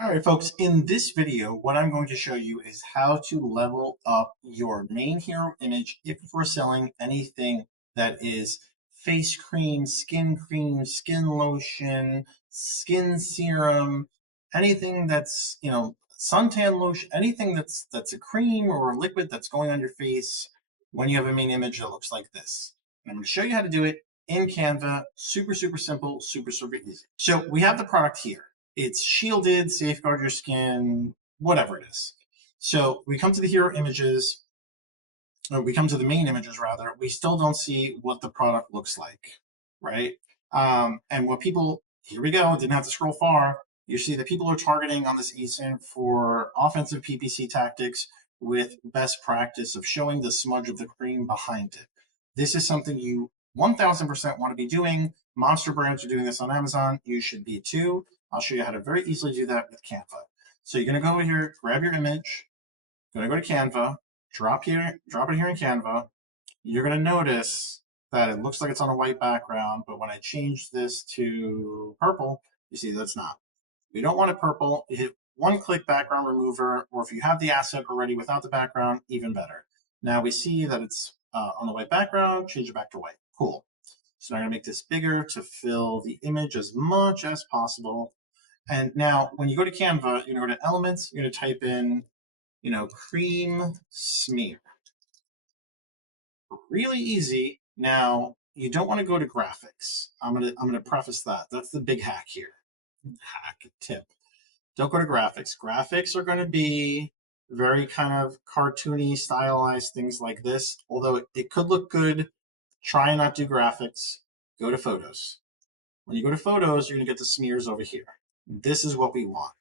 All right, folks, in this video, what I'm going to show you is how to level up your main hero image if we're selling anything that is face cream, skin lotion, skin serum, anything that's, suntan lotion, anything that's a cream or a liquid that's going on your face when you have a main image that looks like this. And I'm going to show you how to do it in Canva. Super, super simple, super, super easy. So we have the product here. It's shielded, safeguard your skin, whatever it is. So we come to the hero images, or we come to the main images rather, we still don't see what the product looks like, right? And what people, here we go, didn't have to scroll far. You see that people are targeting on this ASIN for offensive PPC tactics with best practice of showing the smudge of the cream behind it. This is something you 1000% want to be doing. Monster brands are doing this on Amazon. You should be too. I'll show you how to very easily do that with Canva. So you're going to go over here, grab your image, going to go to Canva, drop it here in Canva. You're going to notice that it looks like it's on a white background, but when I change this to purple, you see that's not. We don't want it purple. You hit one-click background remover, or if you have the asset already without the background, even better. Now we see that it's on the white background, change it back to white. Cool. So I'm going to make this bigger to fill the image as much as possible. And now when you go to Canva, you're going to go to Elements, you're going to type in, cream smear. Really easy. Now, you don't want to go to graphics. I'm gonna preface that. That's the big hack here. Hack tip. Don't go to graphics. Graphics are going to be very kind of cartoony, stylized things like this. Although it could look good, try and not do graphics. Go to photos. When you go to photos, you're going to get the smears over here. This is what we want.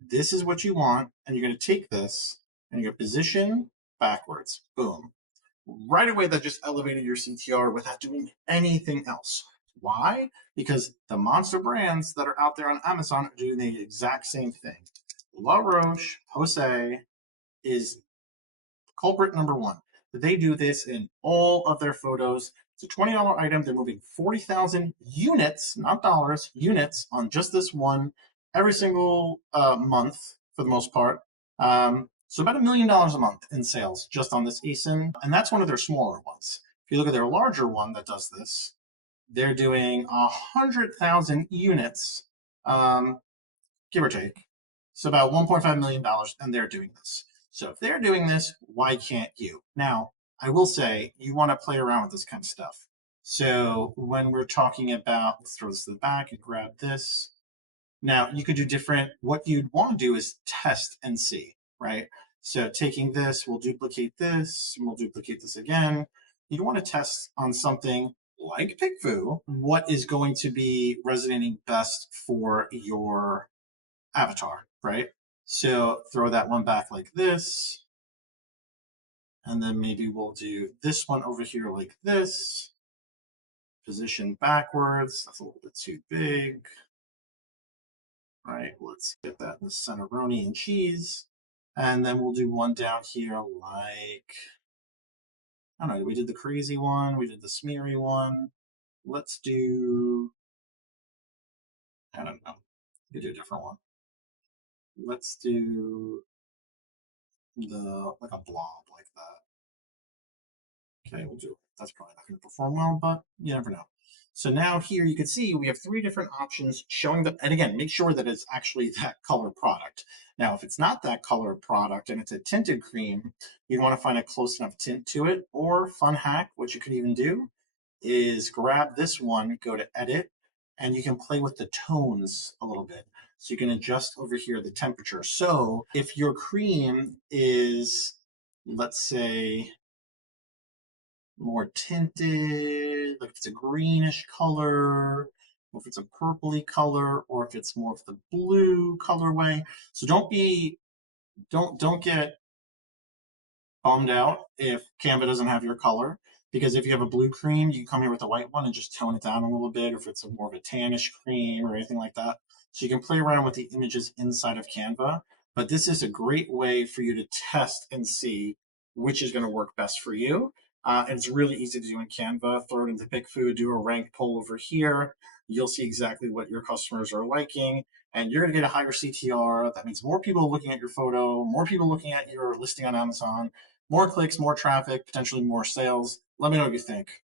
This is what you want, and you're going to take this and you're going to position backwards. Boom. Right away, that just elevated your CTR without doing anything else. Why? Because the monster brands that are out there on Amazon are doing the exact same thing. La Roche-Posay is culprit number one. They do this in all of their photos. It's a $20 item. They're moving 40,000 units, not dollars, units on just this one every single month for the most part. So about $1 million a month in sales just on this ASIN. And that's one of their smaller ones. If you look at their larger one that does this, they're doing 100,000 units, give or take. So about $1.5 million, and they're doing this. So if they're doing this, why can't you? Now, I will say you want to play around with this kind of stuff. So when we're talking about, let's throw this to the back and grab this. Now you could do different, what you'd want to do is test and see, right? So taking this, we'll duplicate this, and we'll duplicate this again. You want to test on something like PickFu, what is going to be resonating best for your avatar, right? So throw that one back like this. And then maybe we'll do this one over here like this. Position backwards. That's a little bit too big. All right, let's get that in the centeroni and cheese. And then we'll do one down here like, I don't know, we did the crazy one, we did the smeary one. Let's do, I don't know, we could do a different one. Let's do like a blob like that. Okay, we'll do it. That's probably not going to perform well, but you never know. So now here you can see we have three different options showing that, and again, make sure that it's actually that color product. Now, if it's not that color product and it's a tinted cream, you want to find a close enough tint to it, or fun hack, what you could even do is grab this one, go to edit, and you can play with the tones a little bit. So you can adjust over here the temperature. So if your cream is, let's say, more tinted, like if it's a greenish color, or if it's a purpley color, or if it's more of the blue colorway. So don't get bummed out if Canva doesn't have your color, because if you have a blue cream, you can come here with a white one and just tone it down a little bit, or if it's more of a tannish cream or anything like that. So you can play around with the images inside of Canva, but this is a great way for you to test and see which is going to work best for you. And it's really easy to do in Canva. Throw it into PickFu, do a rank poll over here. You'll see exactly what your customers are liking. and you're going to get a higher CTR. That means more people looking at your photo, more people looking at your listing on Amazon, more clicks, more traffic, potentially more sales. Let me know what you think.